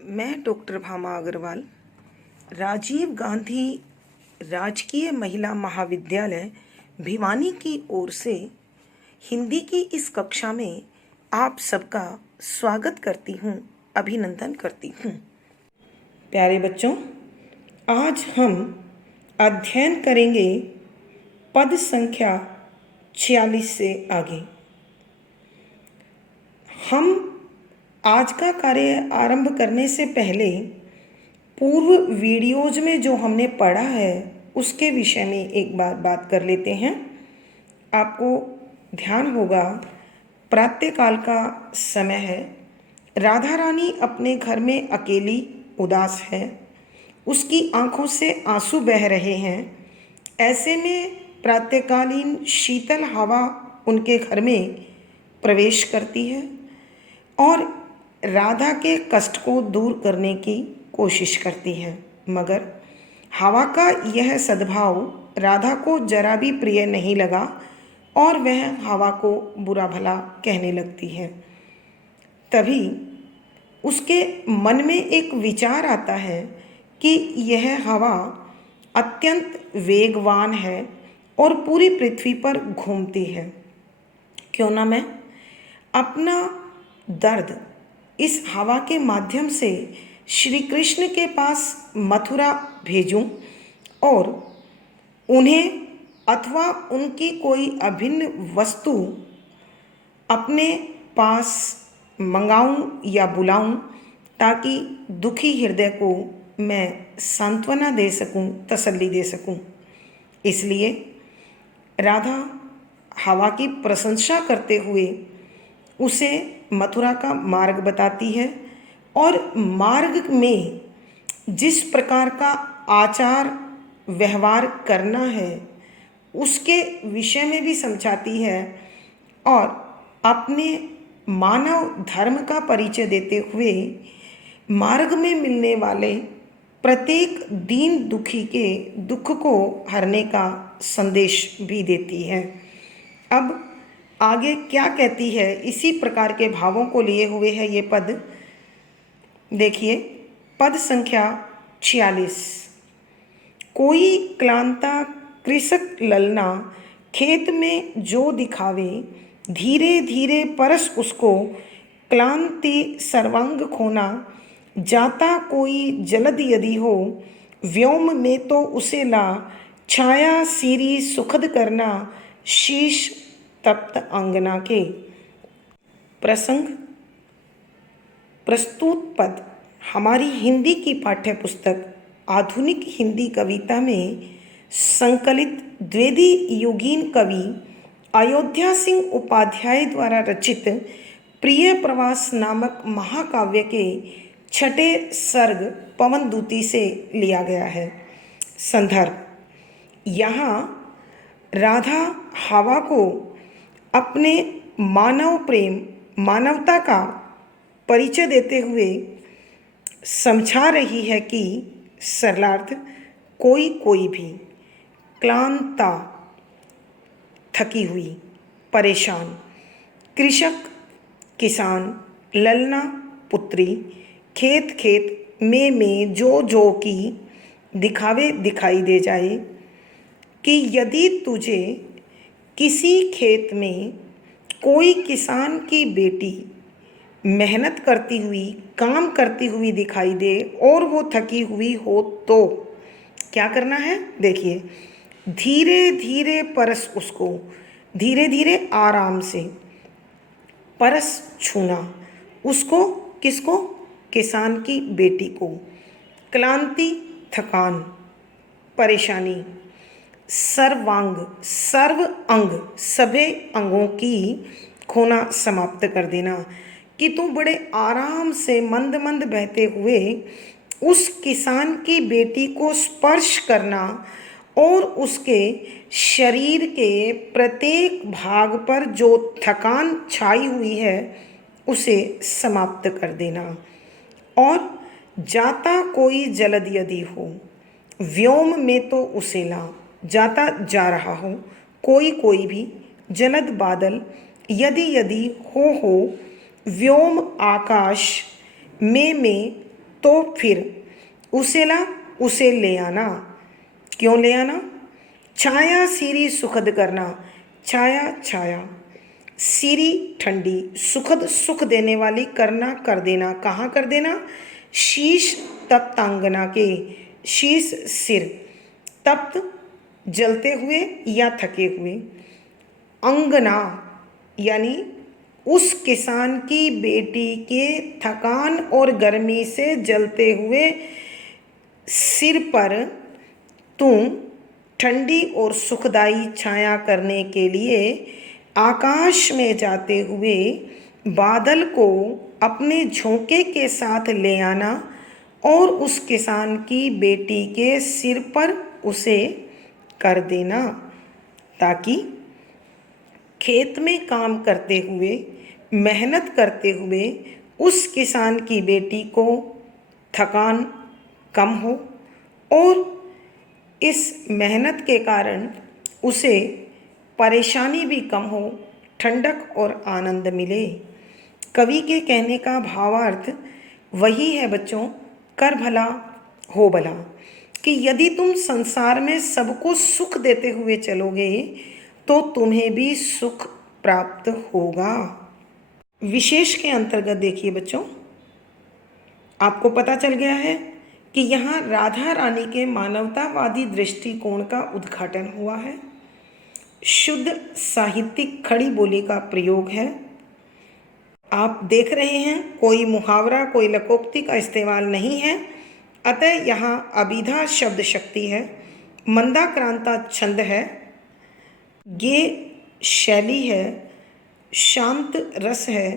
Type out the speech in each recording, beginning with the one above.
मैं डॉक्टर भामा अग्रवाल राजीव गांधी राजकीय महिला महाविद्यालय भिवानी की ओर से हिंदी की इस कक्षा में आप सबका स्वागत करती हूँ, अभिनंदन करती हूँ। प्यारे बच्चों, आज हम अध्ययन करेंगे पद संख्या 46 से आगे। हम आज का कार्य आरंभ करने से पहले पूर्व वीडियोज में जो हमने पढ़ा है उसके विषय में एक बार बात कर लेते हैं। आपको ध्यान होगा, प्रातःकाल का समय है। राधा रानी अपने घर में अकेली उदास है, उसकी आंखों से आंसू बह रहे हैं। ऐसे में प्रातःकालीन शीतल हवा उनके घर में प्रवेश करती है और राधा के कष्ट को दूर करने की कोशिश करती है, मगर हवा का यह सद्भाव राधा को जरा भी प्रिय नहीं लगा और वह हवा को बुरा भला कहने लगती है। तभी उसके मन में एक विचार आता है कि यह हवा अत्यंत वेगवान है और पूरी पृथ्वी पर घूमती है। क्यों ना मैं अपना दर्द इस हवा के माध्यम से श्री कृष्ण के पास मथुरा भेजूं और उन्हें अथवा उनकी कोई अभिन्न वस्तु अपने पास मंगाऊं या बुलाऊं, ताकि दुखी हृदय को मैं सांत्वना दे सकूं, तसल्ली दे सकूं। इसलिए राधा हवा की प्रशंसा करते हुए उसे मथुरा का मार्ग बताती है और मार्ग में जिस प्रकार का आचार व्यवहार करना है उसके विषय में भी समझाती है और अपने मानव धर्म का परिचय देते हुए मार्ग में मिलने वाले प्रत्येक दीन दुखी के दुख को हरने का संदेश भी देती है। अब आगे क्या कहती है, इसी प्रकार के भावों को लिए हुए है ये पद। देखिए, पद संख्या 46। कोई क्लांता कृषक ललना, खेत में जो दिखावे, धीरे धीरे परस उसको, क्लांति सर्वांग खोना, जाता कोई जलद यदि हो, व्योम में तो उसे ला, छाया सीरी सुखद करना, शीश तप्त अंगना के। प्रसंग प्रस्तुत पद हमारी हिंदी की पाठ्य पुस्तक आधुनिक हिंदी कविता में संकलित द्विवेदी युगीन कवि अयोध्या सिंह उपाध्याय द्वारा रचित प्रिय प्रवास नामक महाकाव्य के छठे सर्ग पवनदूती से लिया गया है। संदर्भ: यहाँ राधा हवा को अपने मानव प्रेम, मानवता का परिचय देते हुए समझा रही है कि सरलार्थ कोई भी क्लांता, थकी हुई, परेशान, कृषक किसान, ललना पुत्री, खेत खेत में जो की दिखावे दिखाई दे जाए, कि यदि तुझे किसी खेत में कोई किसान की बेटी मेहनत करती हुई, काम करती हुई दिखाई दे और वो थकी हुई हो तो क्या करना है? देखिए, धीरे धीरे परस उसको, धीरे धीरे आराम से परस छूना उसको। किसको? किसान की बेटी को। क्लांति थकान, परेशानी, सर्वांग सर्व अंग, सभी अंगों की खोना समाप्त कर देना, कि तू बड़े आराम से मंद मंद बहते हुए उस किसान की बेटी को स्पर्श करना और उसके शरीर के प्रत्येक भाग पर जो थकान छाई हुई है उसे समाप्त कर देना। और जाता कोई जलद यदि हो, व्योम में तो उसे ला, जाता जा रहा हो कोई भी जलद बादल, यदि हो, व्योम आकाश में तो फिर उसे ला, उसे ले आना। क्यों ले आना? छाया सीरी सुखद करना, छाया छाया, सीरी ठंडी, सुखद सुख देने वाली, करना कर देना। कहाँ कर देना? शीश तप्तांगना के, शीश सिर, तप्त जलते हुए या थके हुए, अंगना यानी उस किसान की बेटी के थकान और गर्मी से जलते हुए सिर पर तुम ठंडी और सुखदाई छाया करने के लिए आकाश में जाते हुए बादल को अपने झोंके के साथ ले आना और उस किसान की बेटी के सिर पर उसे कर देना, ताकि खेत में काम करते हुए, मेहनत करते हुए उस किसान की बेटी को थकान कम हो और इस मेहनत के कारण उसे परेशानी भी कम हो, ठंडक और आनंद मिले। कवि के कहने का भावार्थ वही है बच्चों, कर भला हो भला, कि यदि तुम संसार में सबको सुख देते हुए चलोगे तो तुम्हें भी सुख प्राप्त होगा। विशेष के अंतर्गत देखिए बच्चों, आपको पता चल गया है कि यहाँ राधा रानी के मानवतावादी दृष्टिकोण का उद्घाटन हुआ है। शुद्ध साहित्यिक खड़ी बोली का प्रयोग है। आप देख रहे हैं कोई मुहावरा, कोई लोकोक्ति का इस्तेमाल नहीं है, अतः यहाँ अभिधा शब्द शक्ति है, मंदाक्रांता छंद है, गे शैली है, शांत रस है,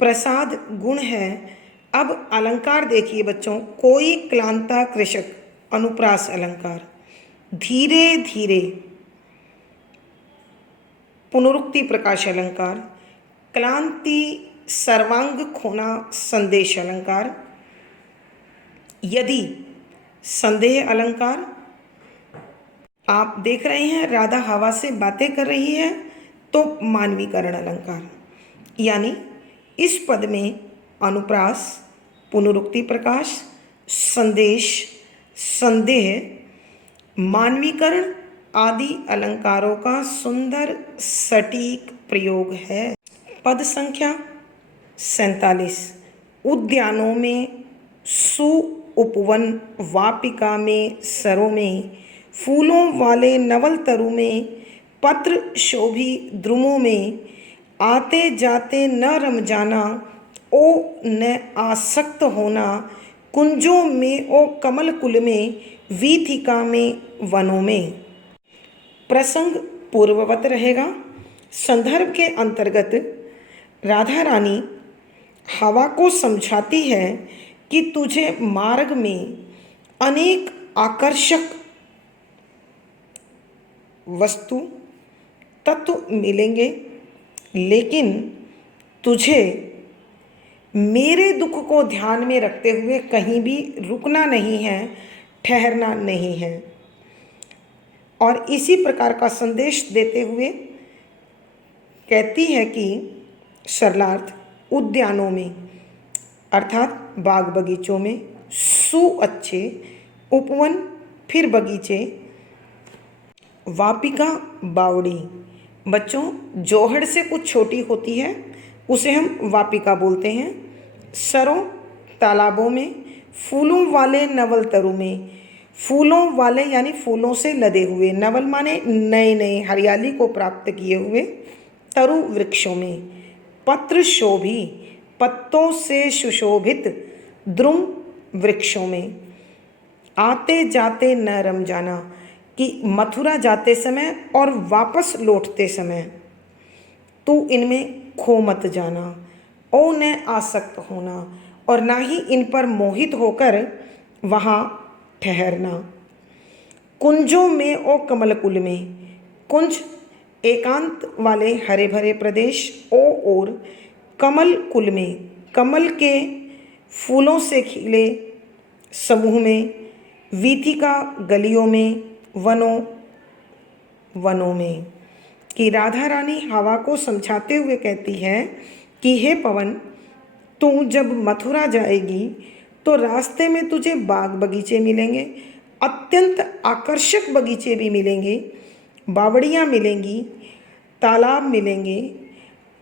प्रसाद गुण है। अब अलंकार देखिए बच्चों, कोई क्लांता कृषक, अनुप्रास अलंकार, धीरे धीरे, पुनरुक्ति प्रकाश अलंकार, क्लांति सर्वांग खोना संदेश अलंकार, यदि संदेह अलंकार। आप देख रहे हैं राधा हवा से बातें कर रही है, तो मानवीकरण अलंकार, यानी इस पद में अनुप्रास, पुनरुक्ति प्रकाश, संदेश, संदेह, मानवीकरण आदि अलंकारों का सुंदर सटीक प्रयोग है। पद संख्या 47। उद्यानों में, सु उपवन, वापिका में, सरों में, फूलों वाले नवल तरु में, पत्र शोभी द्रुमों में, आते जाते न रम जाना, ओ न आसक्त होना, कुंजों में ओ कमल कुल में, वीथिका में, वनों में। प्रसंग पूर्ववत रहेगा। संदर्भ के अंतर्गत राधा रानी हवा को समझाती है कि तुझे मार्ग में अनेक आकर्षक वस्तु तत्व मिलेंगे, लेकिन तुझे मेरे दुख को ध्यान में रखते हुए कहीं भी रुकना नहीं है, ठहरना नहीं है। और इसी प्रकार का संदेश देते हुए कहती है कि सरलार्थ उद्यानों में अर्थात बाग बगीचों में, सु अच्छे, उपवन फिर बगीचे, वापिका बावड़ी। बच्चों जोहड़ से कुछ छोटी होती है उसे हम वापिका बोलते हैं। सरों तालाबों में, फूलों वाले नवल तरु में, फूलों वाले यानी फूलों से लदे हुए, नवल माने नए नए हरियाली को प्राप्त किए हुए, तरु वृक्षों में, पत्र शोभी पत्तों से सुशोभित द्रुम वृक्षों में, आते जाते न रम जाना कि मथुरा जाते समय और वापस लौटते समय तू इनमें खो मत जाना, ओ न आसक्त होना और ना ही इन पर मोहित होकर वहाँ ठहरना। कुंजों में ओ कमल कुल में, कुंज एकांत वाले हरे भरे प्रदेश, ओ और कमल कुल में, कमल के फूलों से खिले समूह में, वीथिका गलियों में, वनों में। कि राधा रानी हवा को समझाते हुए कहती है कि हे पवन, तू जब मथुरा जाएगी तो रास्ते में तुझे बाग बगीचे मिलेंगे, अत्यंत आकर्षक बगीचे भी मिलेंगे, बावड़ियाँ मिलेंगी, तालाब मिलेंगे,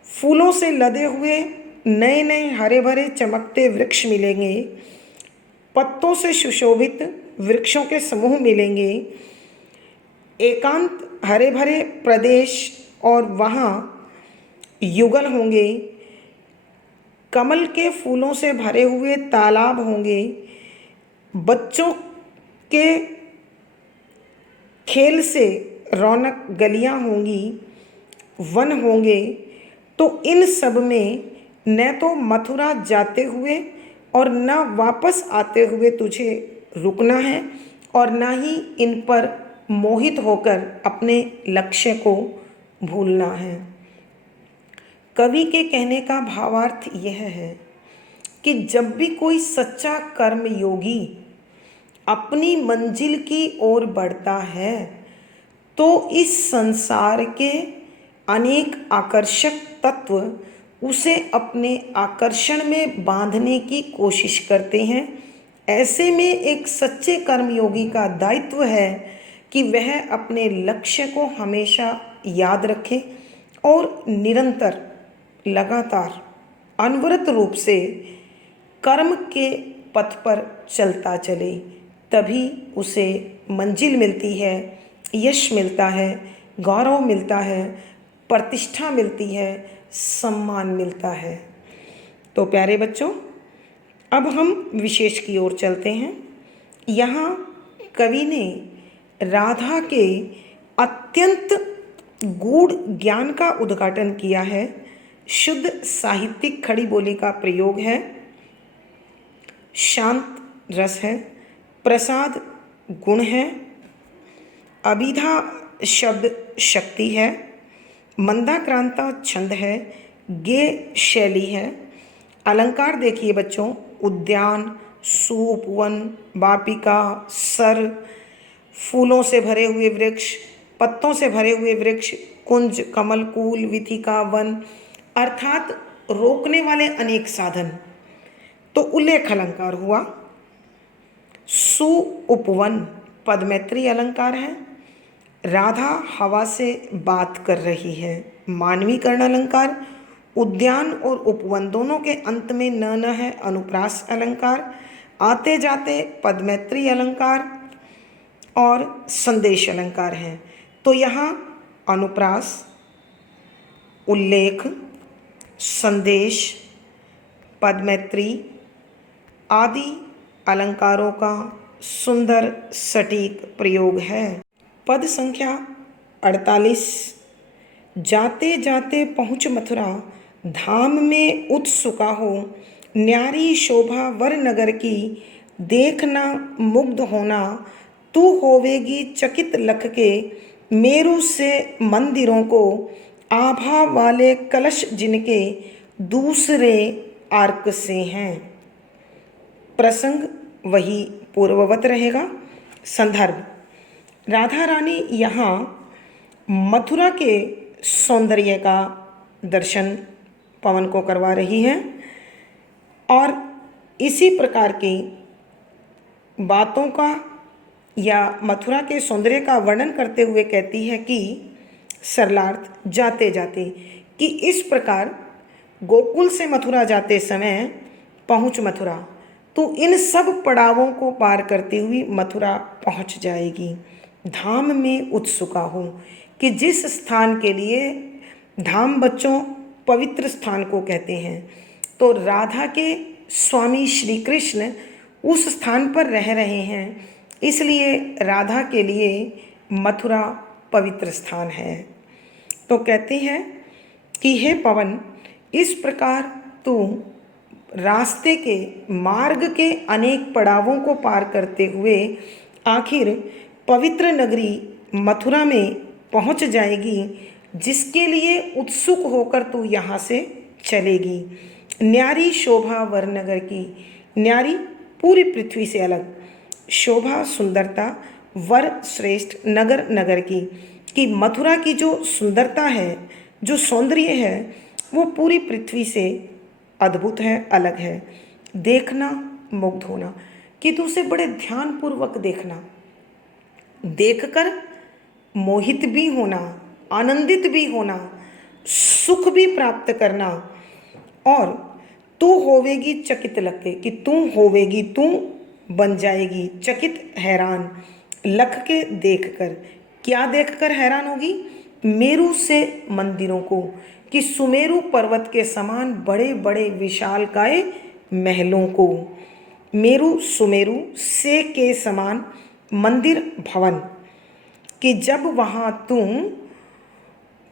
फूलों से लदे हुए नए नए हरे भरे चमकते वृक्ष मिलेंगे, पत्तों से सुशोभित वृक्षों के समूह मिलेंगे, एकांत हरे भरे प्रदेश और वहाँ युगल होंगे, कमल के फूलों से भरे हुए तालाब होंगे, बच्चों के खेल से रौनक गलियां होंगी, वन होंगे। तो इन सब में न तो मथुरा जाते हुए और न वापस आते हुए तुझे रुकना है और न ही इन पर मोहित होकर अपने लक्ष्य को भूलना है। कवि के कहने का भावार्थ यह है कि जब भी कोई सच्चा कर्म योगी अपनी मंजिल की ओर बढ़ता है तो इस संसार के अनेक आकर्षक तत्व उसे अपने आकर्षण में बांधने की कोशिश करते हैं। ऐसे में एक सच्चे कर्मयोगी का दायित्व है कि वह अपने लक्ष्य को हमेशा याद रखे और निरंतर लगातार अनवरत रूप से कर्म के पथ पर चलता चले, तभी उसे मंजिल मिलती है, यश मिलता है, गौरव मिलता है, प्रतिष्ठा मिलती है, सम्मान मिलता है। तो प्यारे बच्चों, अब हम विशेष की ओर चलते हैं। यहाँ कवि ने राधा के अत्यंत गूढ़ ज्ञान का उद्घाटन किया है। शुद्ध साहित्यिक खड़ी बोली का प्रयोग है, शांत रस है, प्रसाद गुण है, अभिधा शब्द शक्ति है, मंदाक्रांता छंद है, गे शैली है। अलंकार देखिए बच्चों, उद्यान, सूप, वन, वापिका, सर, फूलों से भरे हुए वृक्ष, पत्तों से भरे हुए वृक्ष, कुंज, कमल, कूल, वीथिका, वन, अर्थात रोकने वाले अनेक साधन। तो उल्लेख अलंकार हुआ। सु उपवन पद मैत्री अलंकार है। राधा हवा से बात कर रही है, मानवीकरण अलंकार। उद्यान और उपवन दोनों के अंत में न है, अनुप्रास अलंकार। आते जाते पद मैत्री अलंकार और संदेश अलंकार हैं। तो यहाँ अनुप्रास, उल्लेख, संदेश, पद मैत्री आदि अलंकारों का सुंदर सटीक प्रयोग है। पद संख्या 48। जाते जाते पहुँच मथुरा, धाम में उत्सुका हो, न्यारी शोभा वर नगर की, देखना मुग्ध होना, तू होवेगी चकित लख के, मेरु से मंदिरों को, आभा वाले कलश जिनके, दूसरे आर्क से हैं। प्रसंग वही पूर्ववत रहेगा। संदर्भ, राधा रानी यहाँ मथुरा के सौंदर्य का दर्शन पवन को करवा रही हैं और इसी प्रकार की बातों का या मथुरा के सौंदर्य का वर्णन करते हुए कहती है कि सरलार्थ, जाते जाते, कि इस प्रकार गोकुल से मथुरा जाते समय पहुँच मथुरा, तो इन सब पड़ावों को पार करती हुई मथुरा पहुँच जाएगी। धाम में उत्सुका हो, कि जिस स्थान के लिए धाम बच्चों पवित्र स्थान को कहते हैं, तो राधा के स्वामी श्री कृष्ण उस स्थान पर रह रहे हैं, इसलिए राधा के लिए मथुरा पवित्र स्थान है। तो कहते हैं कि हे पवन, इस प्रकार तू रास्ते के मार्ग के अनेक पड़ावों को पार करते हुए आखिर पवित्र नगरी मथुरा में पहुंच जाएगी, जिसके लिए उत्सुक होकर तू यहाँ से चलेगी। न्यारी शोभा वरनगर की, न्यारी पूरी पृथ्वी से अलग, शोभा सुंदरता, वर श्रेष्ठ, नगर नगर की, कि मथुरा की जो सुंदरता है, जो सौंदर्य है, वो पूरी पृथ्वी से अद्भुत है, अलग है। देखना मुग्ध होना, कि तू उसे बड़े ध्यानपूर्वक देखना, देखकर मोहित भी होना, आनंदित भी होना, सुख भी प्राप्त करना। और तू होवेगी चकित लख के, कि तू होवेगी, तू बन जाएगी चकित, हैरान, लख के देखकर। क्या देखकर हैरान होगी? मेरु से मंदिरों को, कि सुमेरु पर्वत के समान बड़े बड़े विशालकाय महलों को। मेरु सुमेरु से के समान मंदिर भवन, कि जब वहाँ तुम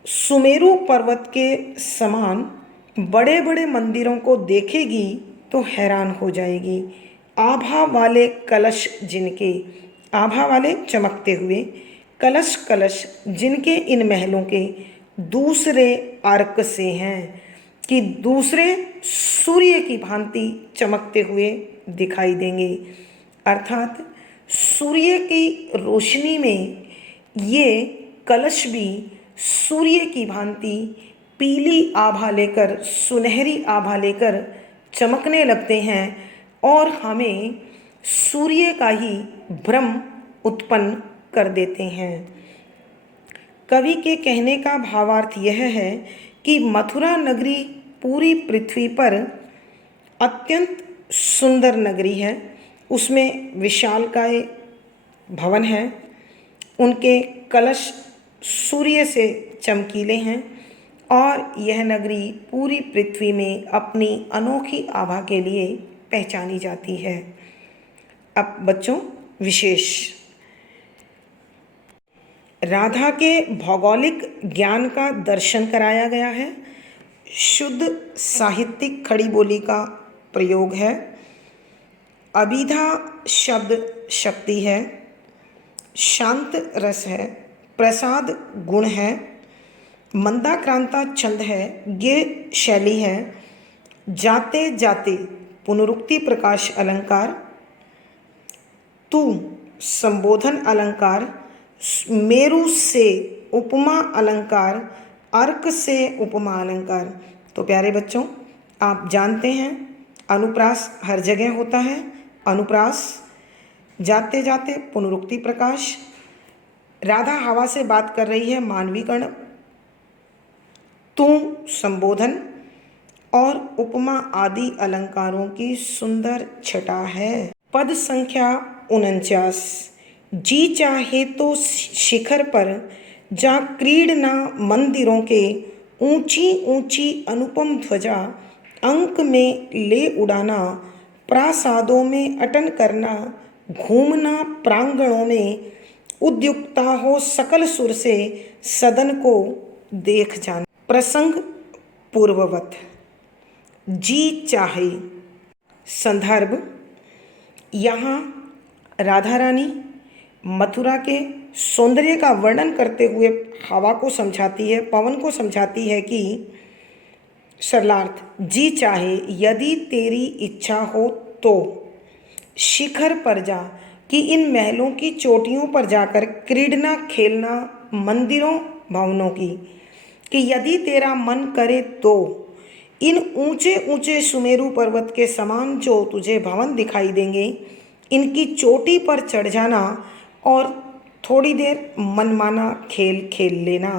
सुमेरु पर्वत के समान बड़े बड़े मंदिरों को देखेगी तो हैरान हो जाएगी। आभा वाले कलश जिनके, आभा वाले चमकते हुए, कलश कलश जिनके इन महलों के दूसरे अर्क से हैं, कि दूसरे सूर्य की भांति चमकते हुए दिखाई देंगे। अर्थात सूर्य की रोशनी में ये कलश भी सूर्य की भांति पीली आभा लेकर, सुनहरी आभा लेकर चमकने लगते हैं और हमें सूर्य का ही भ्रम उत्पन्न कर देते हैं। कवि के कहने का भावार्थ यह है कि मथुरा नगरी पूरी पृथ्वी पर अत्यंत सुंदर नगरी है। उसमें विशालकाय भवन है, उनके कलश सूर्य से चमकीले हैं और यह नगरी पूरी पृथ्वी में अपनी अनोखी आभा के लिए पहचानी जाती है। अब बच्चों, विशेष राधा के भौगोलिक ज्ञान का दर्शन कराया गया है। शुद्ध साहित्यिक खड़ी बोली का प्रयोग है। अभिधा शब्द शक्ति है, शांत रस है, प्रसाद गुण है, मंदाक्रांता छंद है, ये शैली है, जाते जाते पुनरुक्ति प्रकाश अलंकार, तू संबोधन अलंकार, मेरु से उपमा अलंकार, अर्क से उपमा अलंकार। तो प्यारे बच्चों, आप जानते हैं अनुप्रास हर जगह होता है। अनुप्रास, जाते जाते पुनरुक्ति प्रकाश, राधा हवा से बात कर रही है, मानवीकरण, तू संबोधन और उपमा आदि अलंकारों की सुंदर छटा है। पद संख्या 49। जी चाहे तो शिखर पर जा क्रीडना मंदिरों के, ऊंची ऊंची अनुपम ध्वजा अंक में ले उड़ाना, प्रासादों में अटन करना, घूमना प्रांगणों में, उद्युक्ता हो सकल सुर से सदन को देख जाना। प्रसंग पूर्ववत। जी चाहे संदर्भ, यहाँ राधा रानी मथुरा के सौंदर्य का वर्णन करते हुए हवा को समझाती है, पवन को समझाती है कि सरलार्थ, जी चाहे यदि तेरी इच्छा हो तो शिखर पर जा, कि इन महलों की चोटियों पर जाकर क्रीडना खेलना मंदिरों भवनों की, कि यदि तेरा मन करे तो इन ऊंचे ऊंचे सुमेरु पर्वत के समान जो तुझे भवन दिखाई देंगे, इनकी चोटी पर चढ़ जाना और थोड़ी देर मनमाना खेल खेल लेना।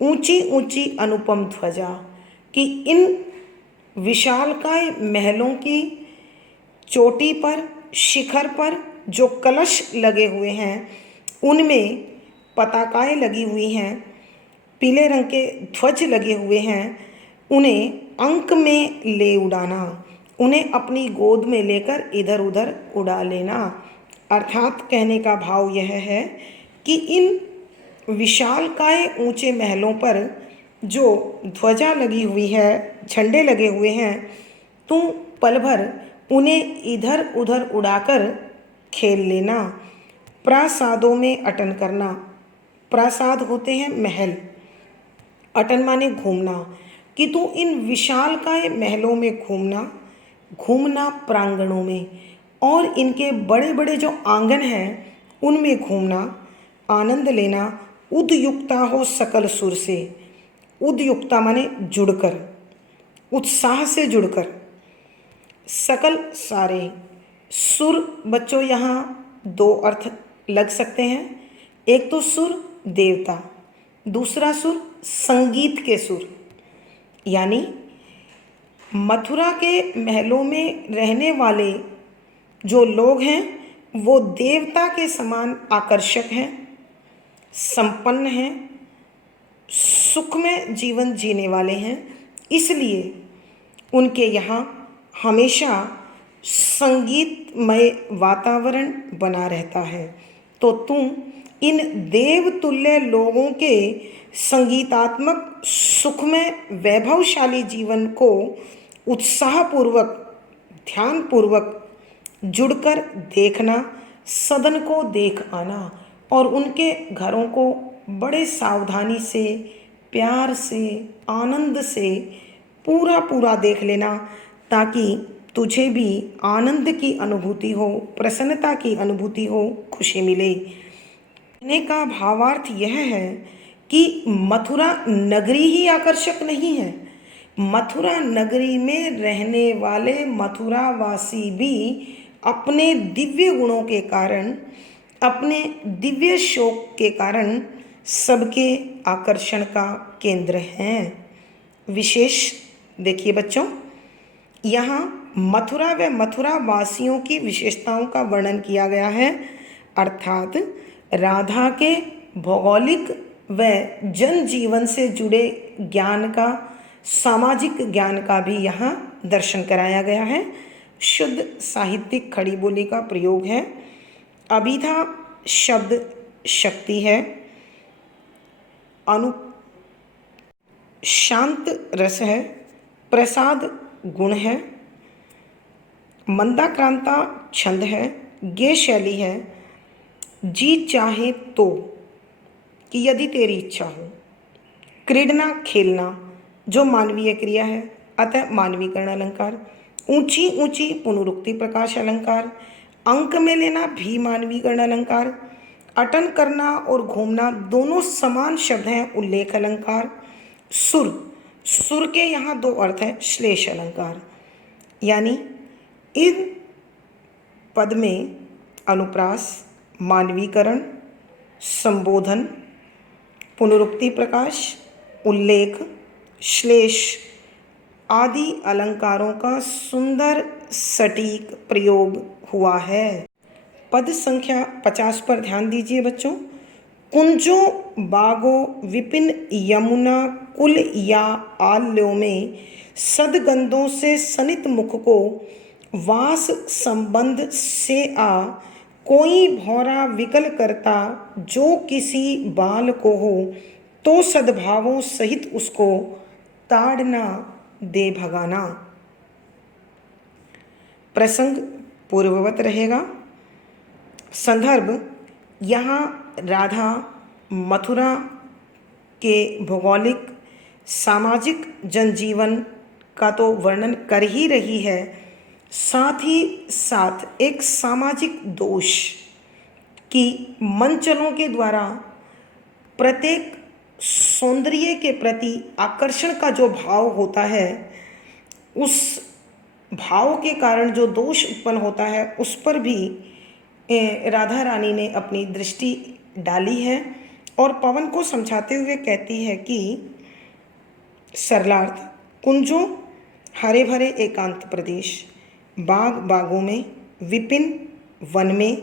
ऊंची ऊंची अनुपम ध्वजा, कि इन विशालकाय महलों की चोटी पर, शिखर पर जो कलश लगे हुए हैं उनमें पताकाएं लगी हुई हैं, पीले रंग के ध्वज लगे हुए हैं, उन्हें अंक में ले उड़ाना, उन्हें अपनी गोद में लेकर इधर उधर उड़ा लेना। अर्थात कहने का भाव यह है कि इन विशालकाय ऊंचे महलों पर जो ध्वजा लगी हुई है, झंडे लगे हुए हैं, तू पल भर उन्हें इधर उधर उड़ाकर खेल लेना। प्रासादों में अटन करना, प्रासाद होते हैं महल, अटन माने घूमना, कि तू इन विशालकाय महलों में घूमना, घूमना प्रांगणों में, और इनके बड़े बड़े जो आंगन हैं उनमें घूमना, आनंद लेना। उद्युक्ता हो सकल सुर से, उद्युक्ता माने जुड़कर, उत्साह से जुड़कर, सकल सारे। सुर बच्चों यहाँ दो अर्थ लग सकते हैं। एक तो सुर देवता, दूसरा सुर संगीत के सुर। यानी मथुरा के महलों में रहने वाले जो लोग हैं वो देवता के समान आकर्षक हैं, संपन्न हैं, सुखमय जीवन जीने वाले हैं। इसलिए उनके यहाँ हमेशा संगीतमय वातावरण बना रहता है। तो तुम इन देवतुल्य लोगों के संगीतात्मक सुखमय वैभवशाली जीवन को उत्साहपूर्वक, ध्यानपूर्वक जुड़कर देखना, सदन को देख आना और उनके घरों को बड़े सावधानी से, प्यार से, आनंद से पूरा पूरा देख लेना, ताकि तुझे भी आनंद की अनुभूति हो, प्रसन्नता की अनुभूति हो, खुशी मिले। कहने का भावार्थ यह है कि मथुरा नगरी ही आकर्षक नहीं है, मथुरा नगरी में रहने वाले मथुरावासी भी अपने दिव्य गुणों के कारण, अपने दिव्य शोक के कारण सबके आकर्षण का केंद्र हैं। विशेष देखिए बच्चों, यहाँ मथुरा व मथुरा वासियों की विशेषताओं का वर्णन किया गया है, अर्थात राधा के भौगोलिक व जनजीवन से जुड़े ज्ञान का, सामाजिक ज्ञान का भी यहाँ दर्शन कराया गया है। शुद्ध साहित्यिक खड़ी बोली का प्रयोग है। अभिधा शब्द शक्ति है, अनु शांत रस है, प्रसाद गुण है, मंदाक्रांता छंद है, गे शैली है, जी चाहे तो कि यदि तेरी इच्छा हो, क्रीडना खेलना जो मानवीय क्रिया है अतः मानवीकरण अलंकार, ऊंची ऊंची पुनरुक्ति प्रकाश अलंकार, अंक में लेना भी मानवीकरण अलंकार, अटन करना और घूमना दोनों समान शब्द हैं उल्लेख अलंकार, सुर, सुर के यहाँ दो अर्थ हैं श्लेष अलंकार। यानी इन पद में अनुप्रास, मानवीकरण, संबोधन, पुनरुक्ति प्रकाश, उल्लेख, श्लेष आदि अलंकारों का सुंदर सटीक प्रयोग हुआ है। पद संख्या 50 पर ध्यान दीजिए बच्चों। कुंजों बागों विपिन यमुना कुल या आल्यों में सदगंधों से सनित मुख को वास संबंध से आ कोई भौरा विकल करता जो किसी बाल को हो तो सद्भावों सहित उसको ताड़ना दे भगाना। प्रसंग पूर्ववत रहेगा। संदर्भ यहाँ राधा मथुरा के भौगोलिक सामाजिक जनजीवन का तो वर्णन कर ही रही है, साथ ही साथ एक सामाजिक दोष कि मंचलों के द्वारा प्रत्येक सौंदर्य के प्रति आकर्षण का जो भाव होता है, उस भाव के कारण जो दोष उत्पन्न होता है उस पर भी राधा रानी ने अपनी दृष्टि डाली है और पवन को समझाते हुए कहती है कि सरलार्थ, कुंजों हरे भरे एकांत प्रदेश, बाग बागों में, विपिन वन में,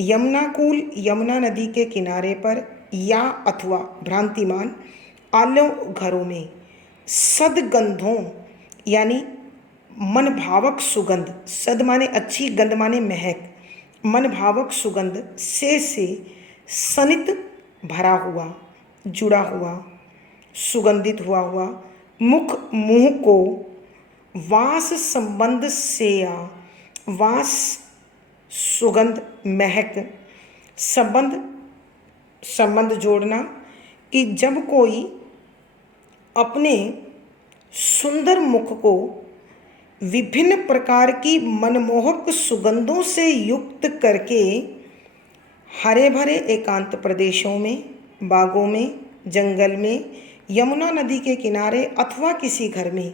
यमुनाकुल यमुना नदी के किनारे पर या अथवा भ्रांतिमान आल्यों घरों में, सदगंधों यानी मन भावक सुगंध, सद माने अच्छी, गंध माने महक, मन भावक सुगंध से सनित भरा हुआ, जुड़ा हुआ, सुगंधित हुआ हुआ मुख मुंह को वास संबंध से या वास सुगंध महक संबंध जोड़ना कि जब कोई अपने सुंदर मुख को विभिन्न प्रकार की मनमोहक सुगंधों से युक्त करके हरे भरे एकांत प्रदेशों में, बागों में, जंगल में, यमुना नदी के किनारे अथवा किसी घर में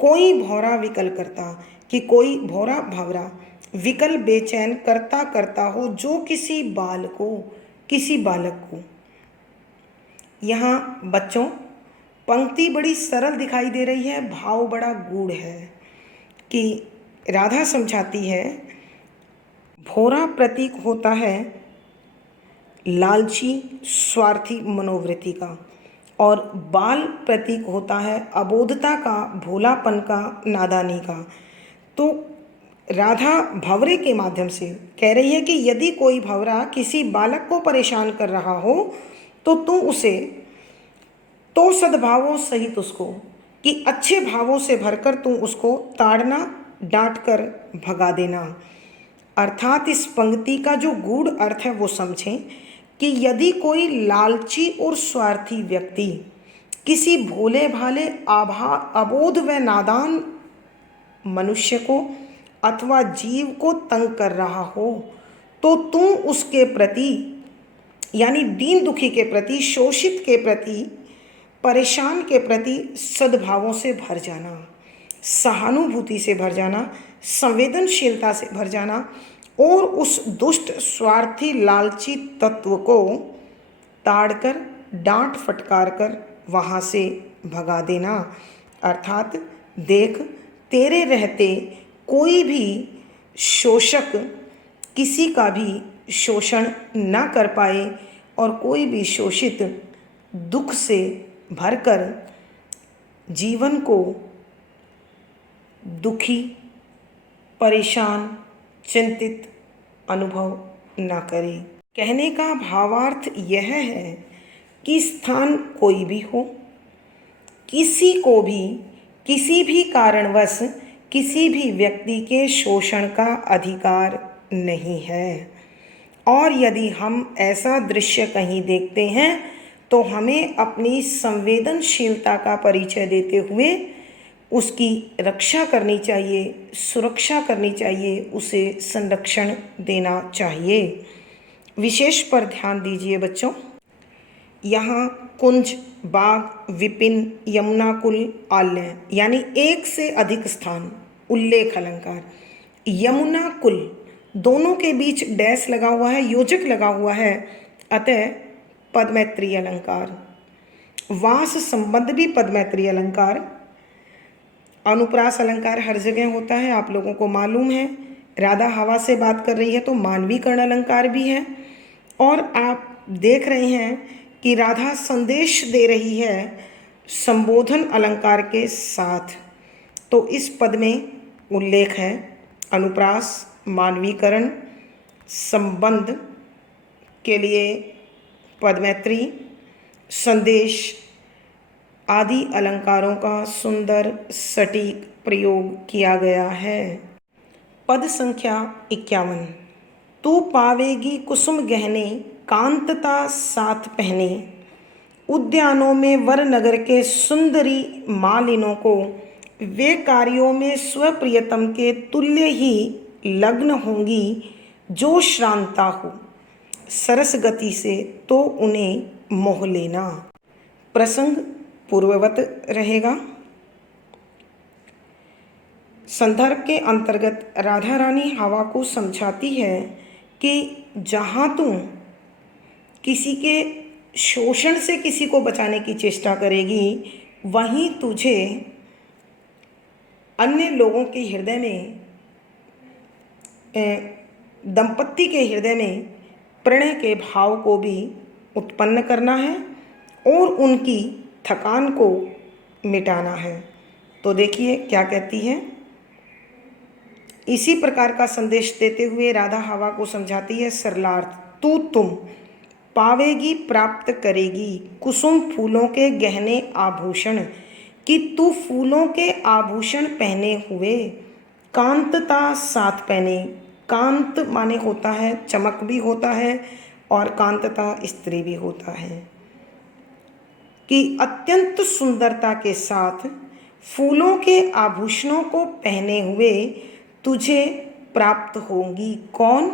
कोई भौरा विकल करता कि कोई भौरा भंवरा विकल बेचैन करता करता हो जो किसी बालक को। यहाँ बच्चों पंक्ति बड़ी सरल दिखाई दे रही है, भाव बड़ा गूढ़ है कि राधा समझाती है भौरा प्रतीक होता है लालची स्वार्थी मनोवृत्ति का, और बाल प्रतीक होता है अबोधता का, भोलापन का, नादानी का। तो राधा भंवरे के माध्यम से कह रही है कि यदि कोई भंवरा किसी बालक को परेशान कर रहा हो तो तू उसे तो सद्भावों सहित उसको कि अच्छे भावों से भरकर तू उसको ताड़ना, डांट कर भगा देना। अर्थात इस पंक्ति का जो गूढ़ अर्थ है वो समझें कि यदि कोई लालची और स्वार्थी व्यक्ति किसी भोले भाले अबोध व नादान मनुष्य को अथवा जीव को तंग कर रहा हो तो तू उसके प्रति यानी दीन दुखी के प्रति, शोषित के प्रति, परेशान के प्रति सद्भावों से भर जाना, सहानुभूति से भर जाना, संवेदनशीलता से भर जाना और उस दुष्ट स्वार्थी लालची तत्व को ताड़कर, डांट फटकार कर वहाँ से भगा देना। अर्थात देख, तेरे रहते कोई भी शोषक किसी का भी शोषण न कर पाए और कोई भी शोषित दुख से भरकर जीवन को दुखी, परेशान, चिंतित अनुभव न करे। कहने का भावार्थ यह है कि स्थान कोई भी हो, किसी को भी किसी भी कारणवश किसी भी व्यक्ति के शोषण का अधिकार नहीं है। और यदि हम ऐसा दृश्य कहीं देखते हैं तो हमें अपनी संवेदनशीलता का परिचय देते हुए उसकी रक्षा करनी चाहिए, सुरक्षा करनी चाहिए, उसे संरक्षण देना चाहिए। विशेष पर ध्यान दीजिए बच्चों, यहाँ कुंज, बाग, विपिन, यमुनाकुल, आल्य यानी एक से अधिक स्थान, उल्लेख अलंकार। यमुनाकुल दोनों के बीच डैश लगा हुआ है, योजक लगा हुआ है, अतः पदमैत्रीय अलंकार। वास संबंध भी पदमैत्रीय अलंकार। अनुप्रास अलंकार हर जगह होता है, आप लोगों को मालूम है। राधा हवा से बात कर रही है तो मानवीकरण अलंकार भी है। और आप देख रहे हैं कि राधा संदेश दे रही है संबोधन अलंकार के साथ। तो इस पद में उल्लेख है अनुप्रास, मानवीकरण, संबंध के लिए पदमैत्री, संदेश आदि अलंकारों का सुंदर सटीक प्रयोग किया गया है। पद संख्या 51। तू पावेगी कुसुम गहने, कांतता साथ पहने, उद्यानों में वरनगर के सुंदरी मालिनों को, वे कार्यों में स्वप्रियतम के तुल्य ही लग्न होंगी जो श्रांता हो सरस गति से तो उन्हें मोह लेना। प्रसंग पूर्ववत रहेगा। संदर्भ के अंतर्गत राधा रानी हवा को समझाती है कि जहाँ तू किसी के शोषण से किसी को बचाने की चेष्टा करेगी, वहीं तुझे अन्य लोगों के हृदय में, दंपत्ति के हृदय में प्रणय के भाव को भी उत्पन्न करना है और उनकी थकान को मिटाना है। तो देखिए क्या कहती है। इसी प्रकार का संदेश देते हुए राधा हवा को समझाती है सरलार्थ, तू तुम पावेगी, प्राप्त करेगी कुसुम फूलों के गहने आभूषण, कि तू फूलों के आभूषण पहने हुए, कांतता साथ पहने। कांत माने होता है चमक भी होता है और कांतता स्त्री भी होता है, कि अत्यंत सुंदरता के साथ फूलों के आभूषणों को पहने हुए तुझे प्राप्त होंगी। कौन?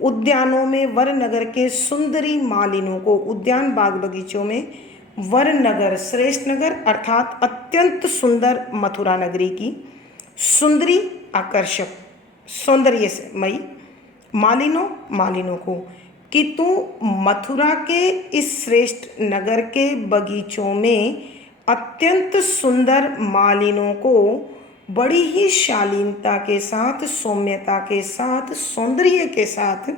उद्यानों में वरनगर के सुंदरी मालिनों को, उद्यान बाग बगीचों में वरनगर श्रेष्ठ नगर अर्थात अत्यंत सुंदर मथुरा नगरी की सुंदरी आकर्षक, सौंदर्य से मई, मालिनों को, कि तू मथुरा के इस श्रेष्ठ नगर के बगीचों में अत्यंत सुंदर मालिनों को बड़ी ही शालीनता के साथ, सौम्यता के साथ, सौंदर्य के साथ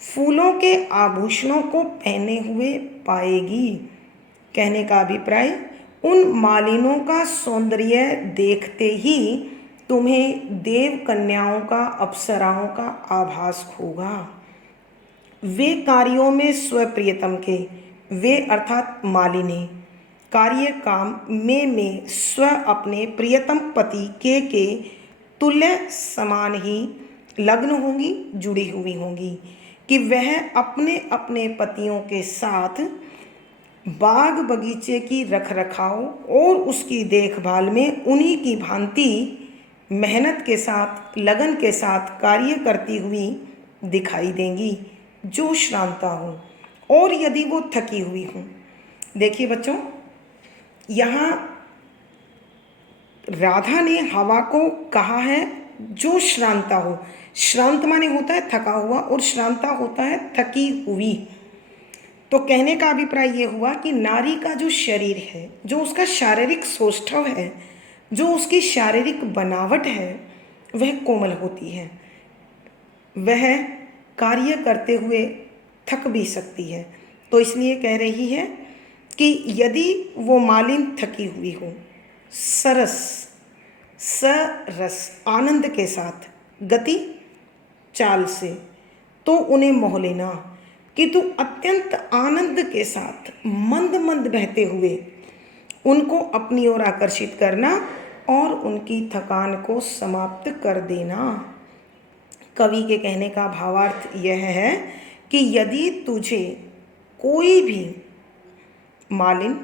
फूलों के आभूषणों को पहने हुए पाएगी। कहने का अभिप्राय, उन मालिनों का सौंदर्य देखते ही तुम्हें देव कन्याओं का, अप्सराओं का आभास होगा। वे कार्यों में स्वप्रियतम के, वे अर्थात मालिनी, कार्य काम में स्व अपने प्रियतम पति के तुल्य समान ही लग्न होंगी, जुड़ी हुई होंगी, कि वह अपने अपने पतियों के साथ बाग बगीचे की रख रखाव और उसकी देखभाल में उन्हीं की भांति मेहनत के साथ, लगन के साथ कार्य करती हुई दिखाई देंगी जो श्रांता हो, और यदि वो थकी हुई हो। देखिए बच्चों, यहाँ राधा ने हवा को कहा है जो श्रांता हो। श्रांत माने होता है थका हुआ, और श्रांता होता है थकी हुई। तो कहने का अभिप्राय ये हुआ कि नारी का जो शरीर है, जो उसका शारीरिक सौष्ठव है, जो उसकी शारीरिक बनावट है, वह कोमल होती है। वह कार्य करते हुए थक भी सकती है। तो इसलिए कह रही है कि यदि वो मालिन थकी हुई हो, सरस आनंद के साथ, गति चाल से, तो उन्हें मोह लेना, कि तू अत्यंत आनंद के साथ मंद मंद बहते हुए उनको अपनी ओर आकर्षित करना और उनकी थकान को समाप्त कर देना। कवि के कहने का भावार्थ यह है कि यदि तुझे कोई भी मालिन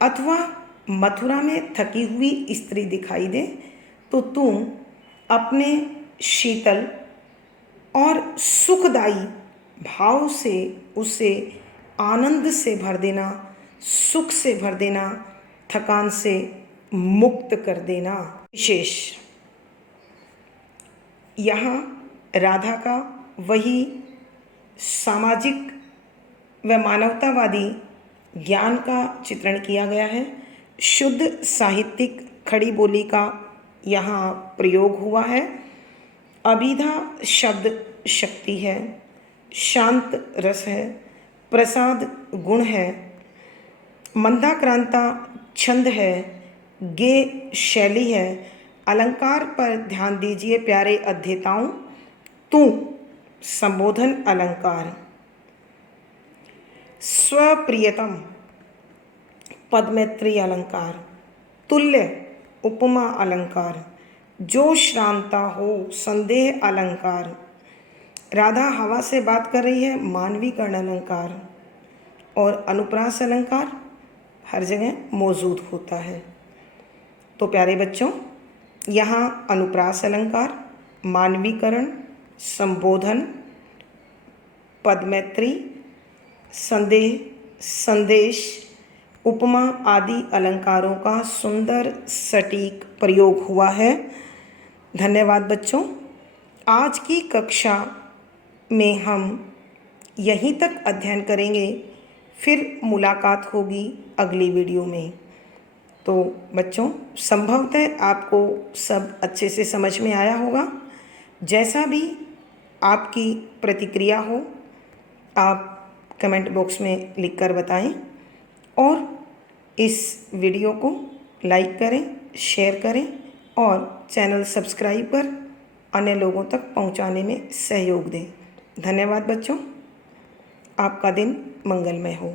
अथवा मथुरा में थकी हुई स्त्री दिखाई दे, तो तू अपने शीतल और सुखदायी भाव से उसे आनंद से भर देना, सुख से भर देना, थकान से मुक्त कर देना। विशेष यहाँ राधा का वही सामाजिक व मानवतावादी ज्ञान का चित्रण किया गया है। शुद्ध साहित्यिक खड़ी बोली का यहाँ प्रयोग हुआ है। अभिधा शब्द शक्ति है, शांत रस है, प्रसाद गुण है, मंदाक्रांता छंद है, गे शैली है। अलंकार पर ध्यान दीजिए प्यारे अध्येताओं। तू संबोधन अलंकार, स्वप्रियतम पदमैत्री अलंकार, तुल्य उपमा अलंकार, जो श्रांता हो संदेह अलंकार। राधा हवा से बात कर रही है, मानवीकरण अलंकार, और अनुप्रास अलंकार हर जगह मौजूद होता है। तो प्यारे बच्चों, यहाँ अनुप्रास अलंकार, मानवीकरण, संबोधन, पदमैत्री, संदेह, संदेश, उपमा आदि अलंकारों का सुंदर सटीक प्रयोग हुआ है। धन्यवाद बच्चों। आज की कक्षा में हम यहीं तक अध्ययन करेंगे, फिर मुलाकात होगी अगली वीडियो में। तो बच्चों, संभवतः आपको सब अच्छे से समझ में आया होगा। जैसा भी आपकी प्रतिक्रिया हो, आप कमेंट बॉक्स में लिखकर बताएं, और इस वीडियो को लाइक करें, शेयर करें, और चैनल सब्सक्राइब कर अन्य लोगों तक पहुंचाने में सहयोग दें। धन्यवाद बच्चों। आपका दिन मंगलमय हो।